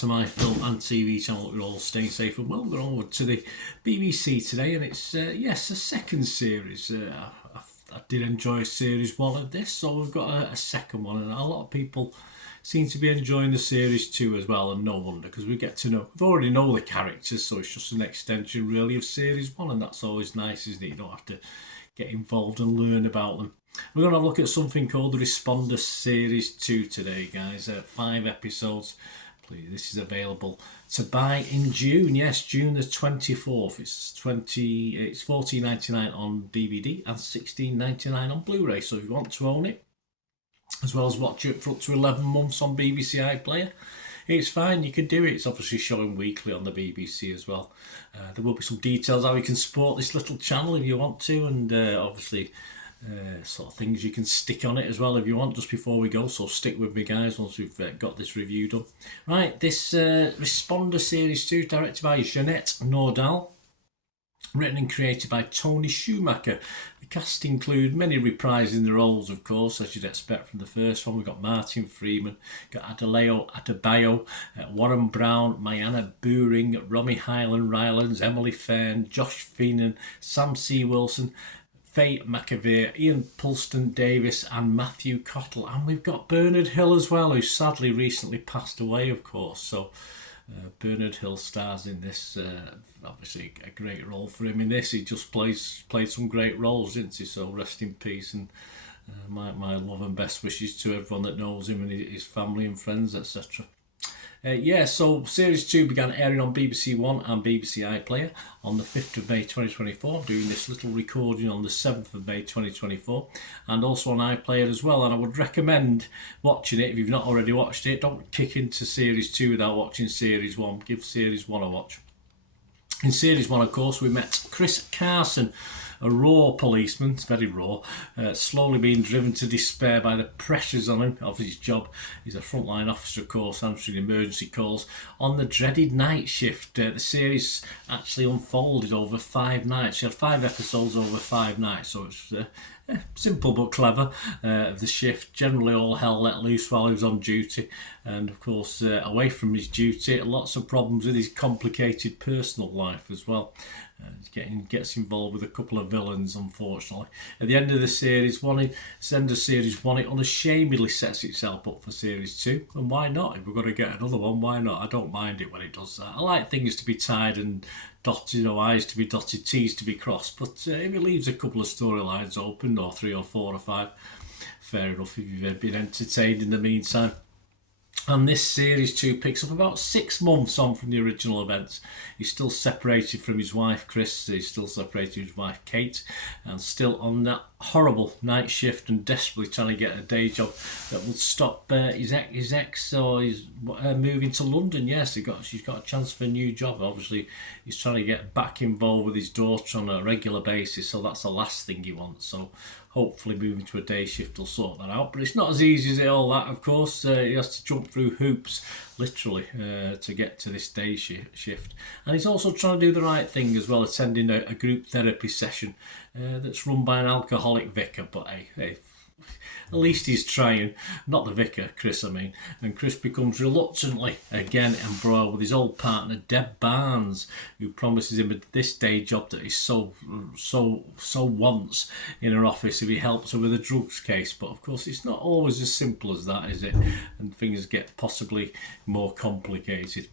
to my film and TV channel. You're all staying safe and well. We're onward to the BBC today, and it's yes, a second series. I did enjoy series 1 of this, so we've got a second one, and a lot of people seem to be enjoying the series 2 as well, and no wonder, because we already know the characters, so it's just an extension really of series 1, and that's always nice, isn't it? You don't have to get involved and learn about them. We're going to look at something called the Responder Series 2 today, guys. 5 episodes. Please, this is available to buy in June. Yes, June the 24th. It's $14.99 on DVD and $16.99 on Blu-ray. So if you want to own it, as well as watch it for up to 11 months on BBC iPlayer, it's fine, you can do it. It's obviously showing weekly on the BBC as well. There will be some details how you can support this little channel if you want to, and obviously sort of things you can stick on it as well if you want, just before we go. So stick with me, guys, once we've got this review done. Right, this Responder Series 2, directed by Jeanette Nordal, written and created by Tony Schumacher. The cast include many reprising the roles, of course, as you'd expect from the first one. We've got Martin Freeman, got Adeleo Adebayo, Warren Brown, Mayanna Buring, Romy Hyland-Rylance, Emily Fairn, Josh Feenan, Sam C. Wilson, Faye McAveer, Ian Pulston Davis, and Matthew Cottle. And we've got Bernard Hill as well, who sadly recently passed away, of course. So Bernard Hill stars in this. Obviously a great role for him in this. He just played some great roles, didn't he? So rest in peace, and my love and best wishes to everyone that knows him and his family and friends, etc. So Series 2 began airing on BBC One and BBC iPlayer on the 5th of May 2024. I'm doing this little recording on the 7th of May 2024, and also on iPlayer as well. And I would recommend watching it if you've not already watched it. Don't kick into Series 2 without watching Series 1. Give Series 1 a watch. In Series 1, of course, we met Chris Carson, a raw policeman, it's very raw, slowly being driven to despair by the pressures on him of his job. He's a frontline officer, of course, answering emergency calls on the dreaded night shift. The series actually unfolded over 5 nights. She had 5 episodes over 5 nights, so it's simple but clever. The shift, generally all hell let loose while he was on duty, and of course away from his duty, lots of problems with his complicated personal life as well. Gets involved with a couple of villains, unfortunately. At the end of the series 1, it unashamedly sets itself up for Series 2, and why not? If we're going to get another one, why not? I don't mind it when it does that. I like things to be tied and dotted, I's to be dotted, T's to be crossed, but if it leaves a couple of storylines open, or 3 or 4 or 5, fair enough if you've been entertained in the meantime. And this Series 2 picks up about 6 months on from the original events. He's still separated from his wife Chris, he's still separated from his wife Kate, and still on that horrible night shift and desperately trying to get a day job that will stop his ex or his moving to London. Yes, she's got a chance for a new job. Obviously he's trying to get back involved with his daughter on a regular basis, so that's the last thing he wants. So hopefully moving to a day shift will sort that out, but it's not as easy as it all that, of course. He has to jump through hoops, literally, to get to this day shift. And he's also trying to do the right thing as well, attending a group therapy session that's run by an alcoholic vicar, but hey, at least he's trying. Not the vicar, Chris, I mean. And Chris becomes reluctantly again embroiled with his old partner Deb Barnes, who promises him this day job that he so wants in her office if he helps her with a drugs case. But of course it's not always as simple as that, is it? And things get possibly more complicated.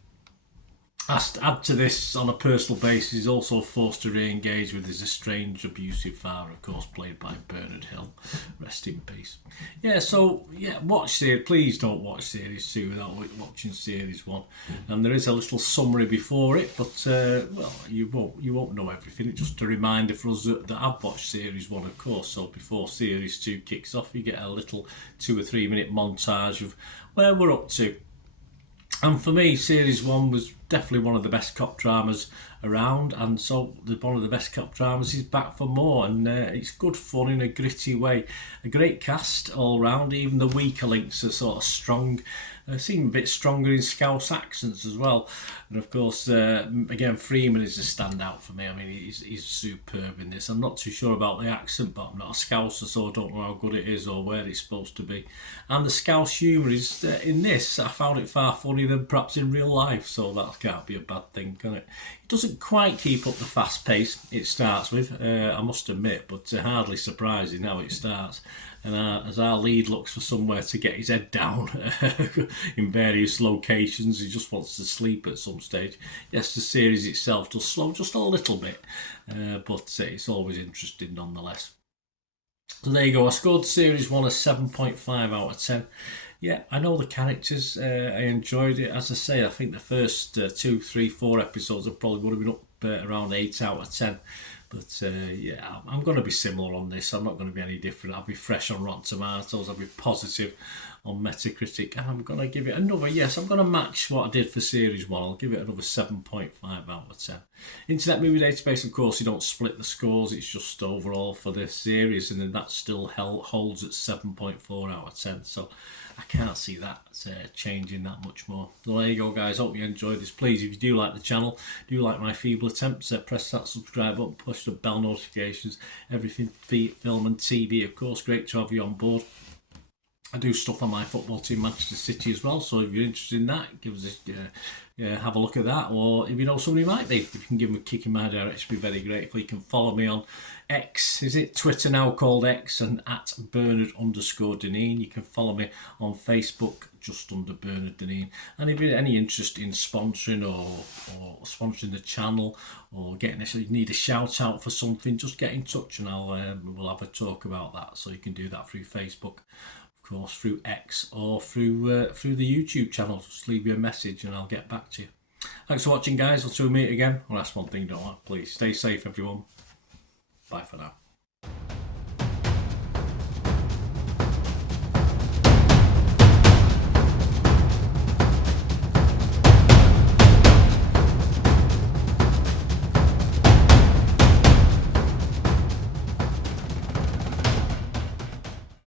Add to this, on a personal basis, he's also forced to re-engage with his estranged, abusive father, of course, played by Bernard Hill. Rest in peace. Watch Series. Please don't watch Series 2 without watching Series 1. And there is a little summary before it, but you won't know everything. It's just a reminder for us that have watched Series 1, of course. So before Series 2 kicks off, you get a little 2 or 3 minute montage of where we're up to. And for me, Series 1 was definitely one of the best cop dramas around, and so one of the best cop dramas is back for more, and it's good fun in a gritty way. A great cast all round, even the weaker links are sort of strong. seem a bit stronger in Scouse accents as well. And of course, again, Freeman is a standout for me. I mean, he's superb in this. I'm not too sure about the accent, but I'm not a Scouser, so I don't know how good it is or where it's supposed to be. And the Scouse humour is, in this, I found it far funnier than perhaps in real life, so that can't be a bad thing, can it? It doesn't quite keep up the fast pace it starts with, I must admit, but hardly surprising how it starts. And as our lead looks for somewhere to get his head down in various locations, he just wants to sleep at some stage. Yes, the series itself does slow just a little bit, but it's always interesting nonetheless. So there you go. I scored series 1 a 7.5 out of 10. Yeah, I know the characters. I enjoyed it. As I say, I think the first 2, 3, 4 episodes I probably would have been up around 8 out of 10. But yeah, I'm going to be similar on this. I'm not going to be any different. I'll be fresh on Rotten Tomatoes. I'll be positive on Metacritic. And I'm going to give it another, yes, I'm going to match what I did for Series 1. I'll give it another 7.5 out of 10. Internet Movie Database, of course, you don't split the scores. It's just overall for this series. And then that still holds at 7.4 out of 10. So I can't see that changing that much more. So there you go, guys. Hope you enjoyed this. Please, if you do like the channel, do like my feeble attempts, press that subscribe button, push the bell notifications, everything film and TV, of course. Great to have you on board. I do stuff on my football team, Manchester City, as well. So if you're interested in that, give us have a look at that. Or if you know somebody might be, if you can give them a kick in my direction, it'd be very grateful. You can follow me on X, is it Twitter now called X, and at Bernard_Deneen. You can follow me on Facebook just under Bernard Deneen. And if you're any interest in sponsoring or sponsoring the channel or getting you need a shout out for something, just get in touch and we'll have a talk about that. So you can do that through Facebook, of course, through X, or through the YouTube channel. Just leave me a message and I'll get back to you. Thanks for watching, guys. Until we meet again. Well, that's one thing, don't I? Please stay safe, everyone. Bye for now.